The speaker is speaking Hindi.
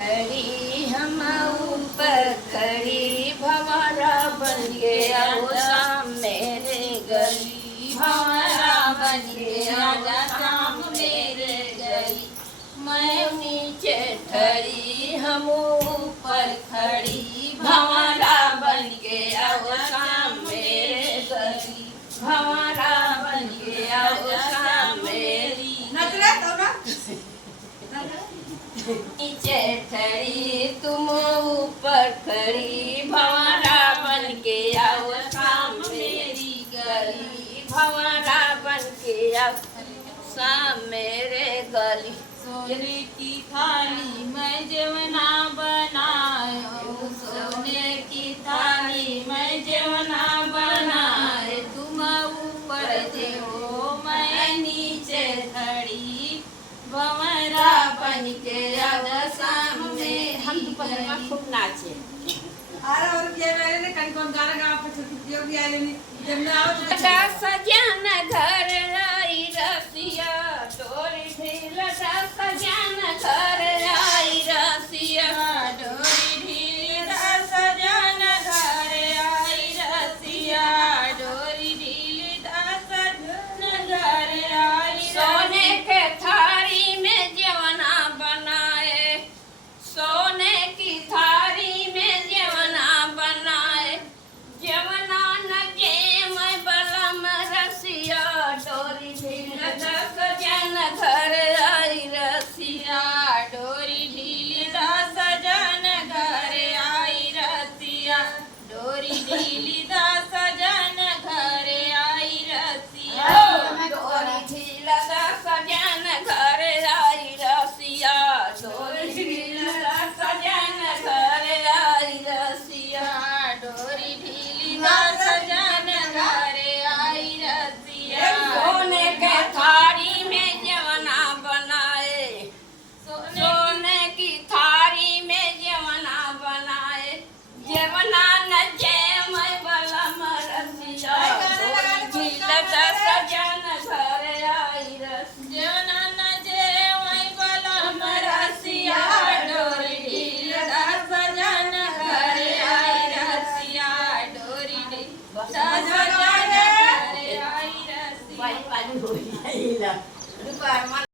खड़ी हम ऊपर खड़ी भंवरा बन गया वो शाम मेरे गली भंवरा बन गया वो शाम मेरे गली। मैं नीचे खड़ी हम ऊपर खड़ी भंवरा बन गया वो शाम मेरे गली भंवरा बन गया वो शाम मेरी नीचे खड़ी तुम ऊपर खड़ी भंवरा बन के आओ शाम मेरी गली भंवरा बन के आओ शाम मेरे गली। सोने की थाली मैं जवना बनाए सोने की थाली मैं जवना बनाए तुम ऊपर देहो मैं नीचे खड़ी भंवरा बन के आओ शाम में। हम दोपहर में खूब नाचे और क्या वाले ने कहीं कौन गाना गा पर छुट्टियों भी आए नहीं जब मैं आओ तो सजन घर आई रसिया डोरी ढील सजन घर आई रसिया डोरी ढील सजन घर आई रसिया डोरी ढील सजन घर आई सोने के थारी में जवना बनाए सोने की थारी में जवना बनाए जवना न गेम बलम रसिया डोरी ढील सजन घर आई रसिया डोरी ढील सजन घर आई रसिया डोरी ढील सजन घर आई रसिया डोरी ढील सजन घर आई रसिया डोरी ढील सजन घर आई रसिया डोरी ढील सजन घर आई रसिया सोने के थारी में जवना बनाए सोने की थारी में जवना बनाए जवना न जय मैं बलम रसिया डोरी ढील सजन घर आई रसिया जवना न जे वही बलम रसिया डोरी ढील सजन घर आई रसिया डोरी ढील सजन घर आई रसिया पानी हो जाएगा दोपहर